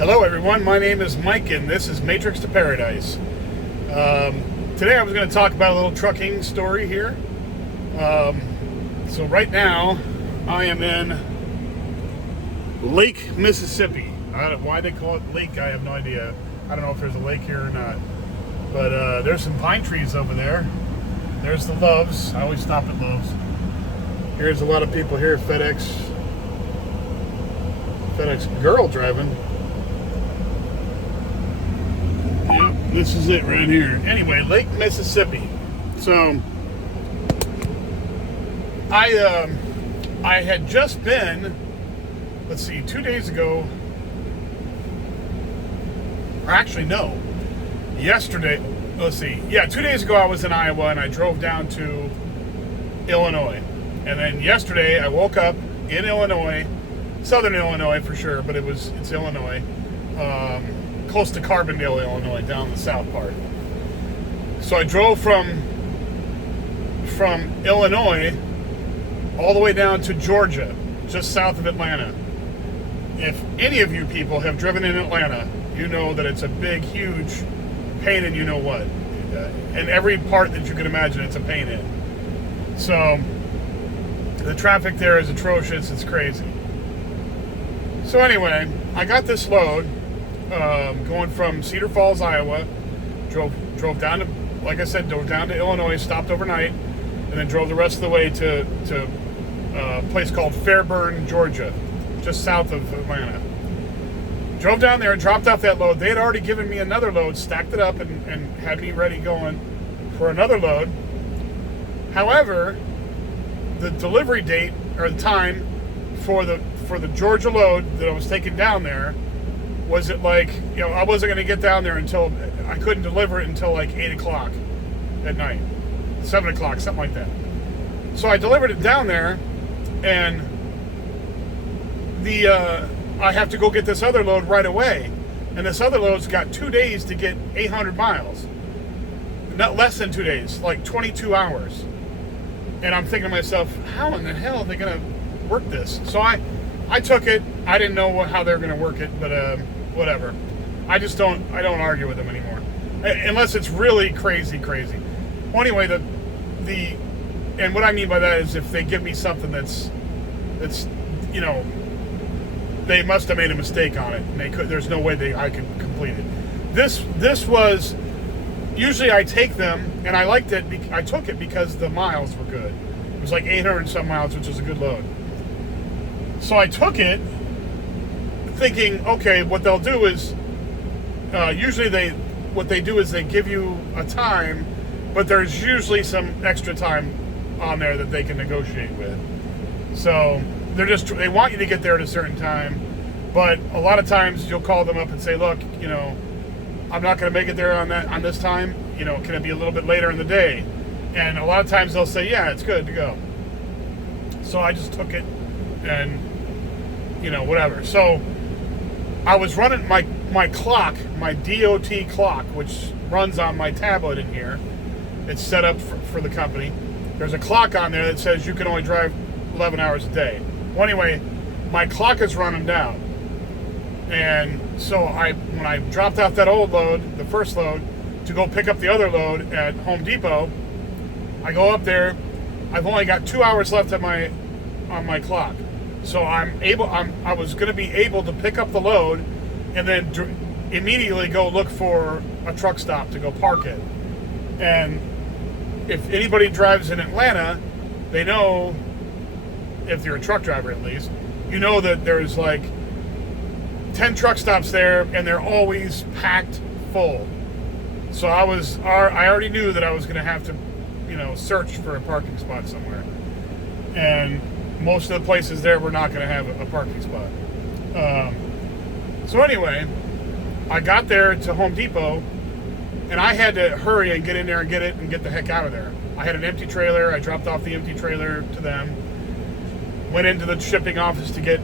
Hello everyone, my name is Mike and this is Matrix to Paradise. Today I was going to talk about a little trucking story here. So right now I am in Lake Mississippi. Why they call it lake, I have no idea. I don't know if there's a lake here or not. But there's some pine trees over there. There's the Loves. I always stop at Loves. Here's a lot of people here. FedEx girl driving. Yep, this is it right here. Anyway, Lake Mississippi. So I had just been, let's see, 2 days ago, or actually no, yesterday, let's see, yeah, 2 days ago I was in Iowa and I drove down to Illinois. And then yesterday I woke up in Illinois, southern Illinois for sure, but it's Illinois, close to Carbondale, Illinois, down the south part. So I drove from Illinois all the way down to Georgia, just south of Atlanta. If any of you people have driven in Atlanta, you know that it's a big, huge pain in you-know-what. And every part that you can imagine, it's a pain in. So the traffic there is atrocious. It's crazy. So anyway, I got this load going from Cedar Falls, Iowa. Drove down to, like I said, drove down to Illinois, stopped overnight, and then drove the rest of the way to a place called Fairburn, Georgia, just south of Atlanta. Drove down there and dropped off that load. They had already given me another load, stacked it up, and had me ready going for another load. However, the delivery date, or the time for the Georgia load that I was taking down there, was it like, I wasn't going to get down there until, I couldn't deliver it until like 8 o'clock at night, 7 o'clock, something like that. So I delivered it down there, and I have to go get this other load right away. And this other load's got 2 days to get 800 miles. Not less than 2 days, like 22 hours. And I'm thinking to myself, how in the hell are they going to work this? So I took it. I didn't know how they were going to work it, but whatever. I don't argue with them anymore. Unless it's really crazy. Well, anyway, and what I mean by that is if they give me something that's they must have made a mistake on it, and there's no way I could complete it. This was, usually I take them, and I liked it, I took it because the miles were good. It was like 800 and some miles, which was a good load. So I took it thinking, okay, what they'll do is, usually they give you a time, but there's usually some extra time on there that they can negotiate with. So they want you to get there at a certain time, but a lot of times you'll call them up and say, look, I'm not going to make it there on this time. Can it be a little bit later in the day? And a lot of times they'll say, yeah, it's good to go. So I just took it and, whatever. So I was running my clock, my DOT clock, which runs on my tablet in here. It's set up for the company. There's a clock on there that says you can only drive 11 hours a day. Well, anyway, my clock is running down. And so when I dropped off that old load, the first load, to go pick up the other load at Home Depot, I go up there. I've only got 2 hours left on my clock. So I was going to be able to pick up the load and then immediately go look for a truck stop to go park it. And if anybody drives in Atlanta, they know, if you're a truck driver at least, you know that there's like 10 truck stops there and they're always packed full. So I already knew that I was going to have to, search for a parking spot somewhere. And most of the places there were not going to have a parking spot. So anyway, I got there to Home Depot and I had to hurry and get in there and get it and get the heck out of there. I had an empty trailer. I dropped off the empty trailer to them. Went into the shipping office to get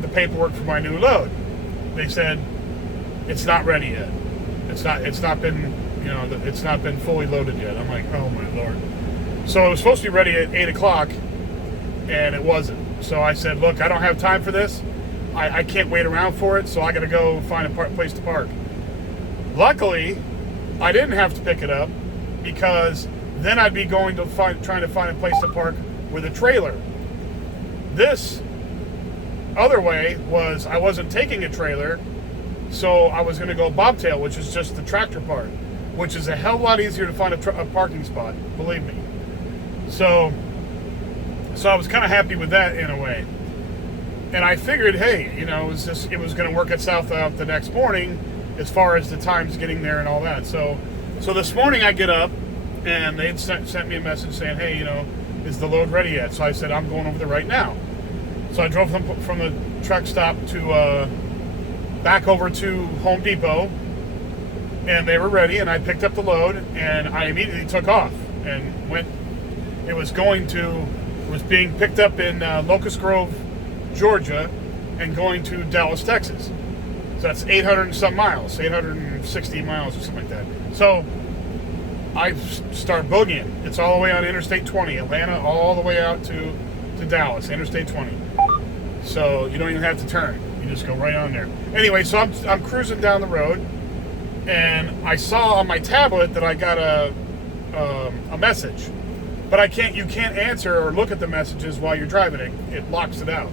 the paperwork for my new load. They said it's not ready yet. It's not been fully loaded yet. I'm like, oh my Lord. So it was supposed to be ready at 8 o'clock, and it wasn't. So I said, look, I don't have time for this. I can't wait around for it, so I got to go find a place to park. Luckily, I didn't have to pick it up because then I'd be trying to find a place to park with a trailer. This other way was I wasn't taking a trailer, so I was going to go bobtail, which is just the tractor part, which is a hell of a lot easier to find a parking spot, believe me. So I was kind of happy with that in a way. And I figured, hey, it was going to work itself out the next morning as far as the times getting there and all that. So this morning I get up and they'd sent me a message saying, hey, is the load ready yet? So I said, I'm going over there right now. So I drove from the truck stop to back over to Home Depot, and they were ready, and I picked up the load, and I immediately took off and went. It was being picked up in Locust Grove, Georgia, and going to Dallas, Texas. So that's 800 and some miles, 860 miles or something like that. So I start boogieing. It's all the way on Interstate 20, Atlanta, all the way out to Dallas, Interstate 20. So you don't even have to turn. You just go right on there. Anyway, so I'm cruising down the road, and I saw on my tablet that I got a message. But you can't answer or look at the messages while you're driving it. It locks it out.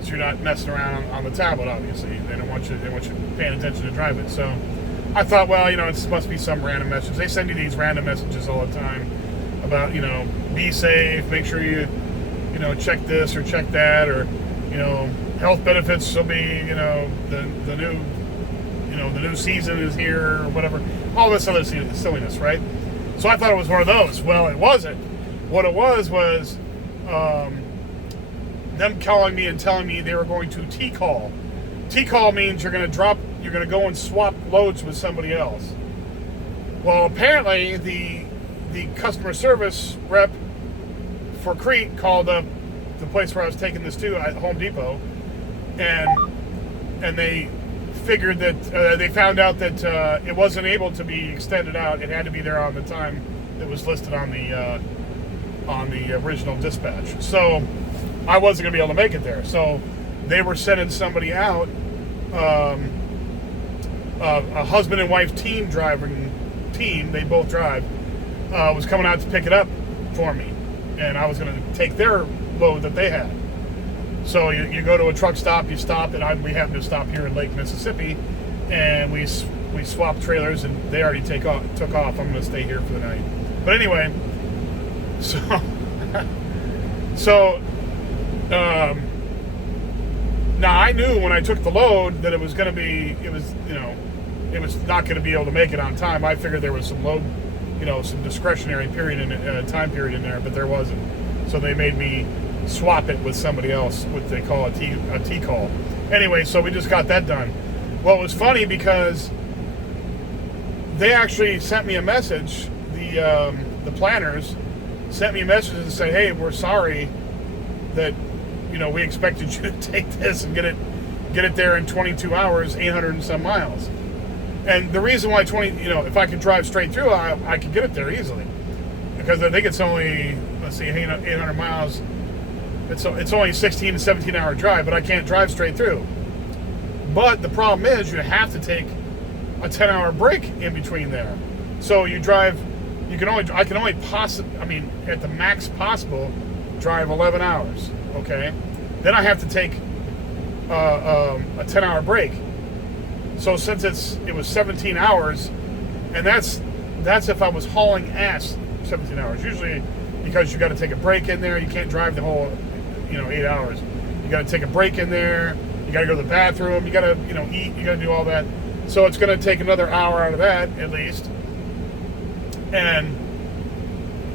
So you're not messing around on the tablet, obviously. They want you paying attention to driving. So I thought, well, it must be some random message. They send you these random messages all the time about, be safe, make sure you check this or check that, or, health benefits will be, the new season is here, or whatever. All this other silliness, right? So I thought it was one of those. Well, it wasn't. What it was them calling me and telling me they were going to T-call. T-call means you're going to go and swap loads with somebody else. Well, apparently the customer service rep for Crete called up the place where I was taking this to at Home Depot, and they figured that they found out that it wasn't able to be extended out. It had to be there on the time that was listed on the original dispatch. So I wasn't going to be able to make it there. So they were sending somebody out, a husband and wife team, they both drive, was coming out to pick it up for me, and I was going to take their load that they had. So you go to a truck stop, you stop, and we happen to stop here in Lake Mississippi, and we swapped trailers, and they already took off. I'm going to stay here for the night. But anyway, so now I knew when I took the load that it was not going to be able to make it on time. I figured there was some load, some discretionary time period in there, but there wasn't. So they made me swap it with somebody else, what they call a T-call. Anyway, so we just got that done. Well, it was funny because they actually sent me a message. The planners sent me a message and said, "Hey, we're sorry that we expected you to take this and get it there in 22 hours, 800 and some miles." And the reason why if I could drive straight through, I could get it there easily, because I think it's only 800 miles. It's only a 16 to 17 hour drive, but I can't drive straight through. But the problem is you have to take a 10-hour break in between there. So I can only at the max possible, drive 11 hours. Okay, then I have to take a 10-hour break. So since it was 17 hours, and that's if I was hauling ass 17 hours. Usually, because you got to take a break in there, you can't drive the whole 8 hours. You got to take a break in there. You got to go to the bathroom. You got to eat. You got to do all that. So it's going to take another hour out of that at least. And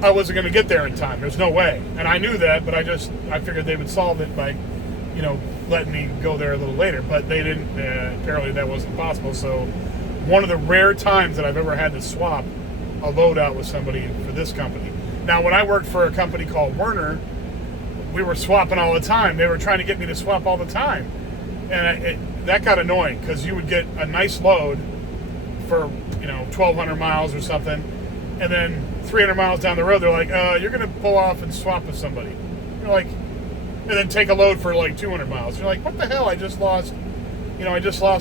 I wasn't going to get there in time. There's no way. And I knew that, but I figured they would solve it by, letting me go there a little later. But they didn't. Apparently that wasn't possible. So one of the rare times that I've ever had to swap a load out with somebody for this company. Now, when I worked for a company called Werner, we were swapping all the time. They were trying to get me to swap all the time. And that got annoying, because you would get a nice load for, 1,200 miles or something. And then 300 miles down the road, they're like, you're going to pull off and swap with somebody. You're like, and then take a load for like 200 miles. You're like, what the hell? I just lost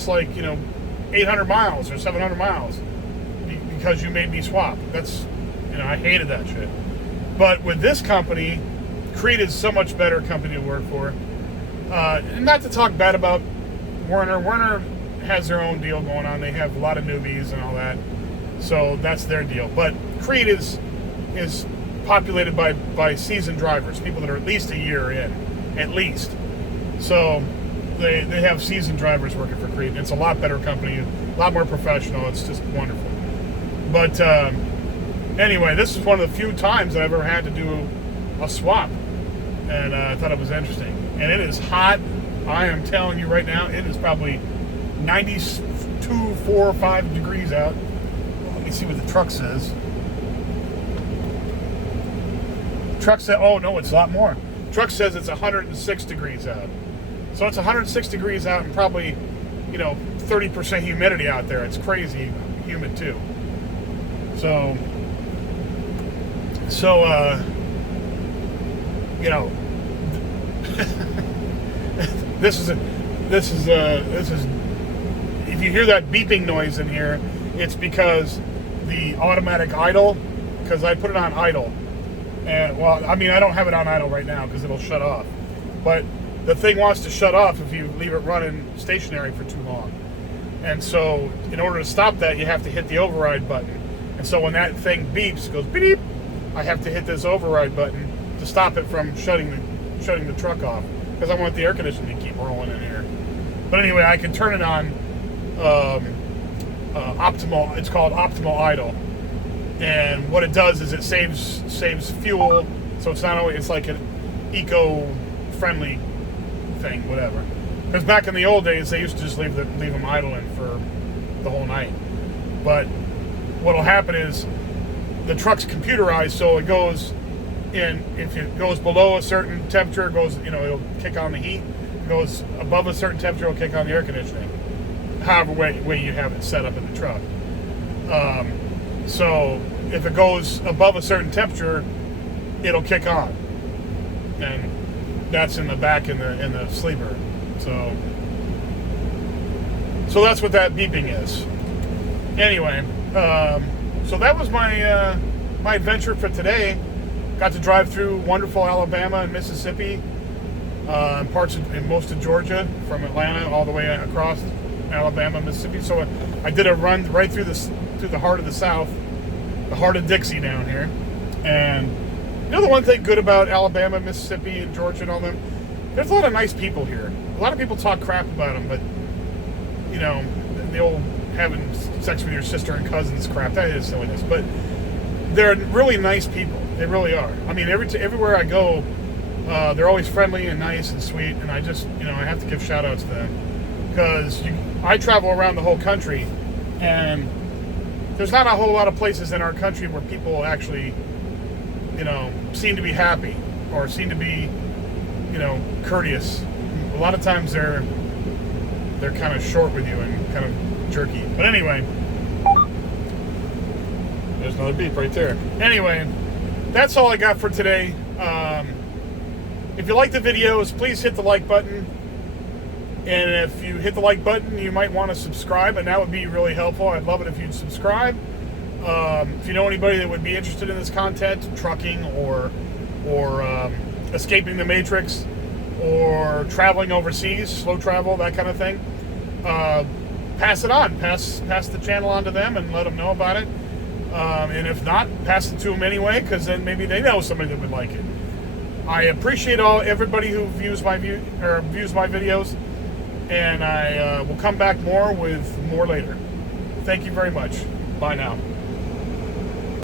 like 800 miles or 700 miles because you made me swap. That's, I hated that shit. But with this company, Creed is so much better company to work for. And not to talk bad about Werner. Werner has their own deal going on. They have a lot of newbies and all that, so that's their deal. But Creed is populated by seasoned drivers, people that are at least a year in, at least. So they have seasoned drivers working for Creed. It's a lot better company, a lot more professional. It's just wonderful. But anyway, this is one of the few times that I've ever had to do a swap, and I thought it was interesting. And it is hot. I am telling you right now, it is probably 92, 4 or 5 degrees out. Let me see what the truck says. Truck said, oh no, it's a lot more. Truck says it's 106 degrees out. So it's 106 degrees out and probably, 30% humidity out there. It's crazy humid too. So this is if you hear that beeping noise in here, it's because the automatic idle, because I put it on idle. And I don't have it on idle right now because it'll shut off. But the thing wants to shut off if you leave it running stationary for too long. And so in order to stop that, you have to hit the override button. And so when that thing beeps, it goes beep, I have to hit this override button to stop it from shutting the truck off, because I want the air conditioning to keep rolling in here. But anyway, I can turn it on optimal. It's called optimal idle, and what it does is it saves fuel. So it's not always, it's like an eco-friendly thing, whatever. Because back in the old days, they used to just leave them idling for the whole night. But what'll happen is the truck's computerized, so it goes in. If it goes below a certain temperature, it'll kick on the heat. If it goes above a certain temperature, it'll kick on the air conditioning. However way you have it set up in the truck. So if it goes above a certain temperature, it'll kick on, and that's in the back in the sleeper. So that's what that beeping is. Anyway, so that was my adventure for today. Got to drive through wonderful Alabama and Mississippi, and most of Georgia, from Atlanta all the way across Alabama, Mississippi. So I did a run right through the heart of the South, the heart of Dixie down here. And the one thing good about Alabama, Mississippi, and Georgia and all them, there's a lot of nice people here. A lot of people talk crap about them, but the old having sex with your sister and cousins crap, that is silliness. But they're really nice people. They really are. I mean, everywhere I go, they're always friendly and nice and sweet, and I just, I have to give shout outs to them, because I travel around the whole country, and there's not a whole lot of places in our country where people actually, seem to be happy or seem to be, courteous. A lot of times they're kind of short with you and kind of jerky. But anyway, there's another beep right there. Anyway, that's all I got for today. If you like the videos, please hit the like button. And if you hit the like button, you might want to subscribe, and that would be really helpful. I'd love it if you'd subscribe. If you know anybody that would be interested in this content, trucking or escaping the Matrix, or traveling overseas, slow travel, that kind of thing, pass it on. Pass the channel on to them and let them know about it. And if not, pass it to them anyway, because then maybe they know somebody that would like it. I appreciate everybody who views my videos, and I will come back with more later. Thank you very much. Bye now.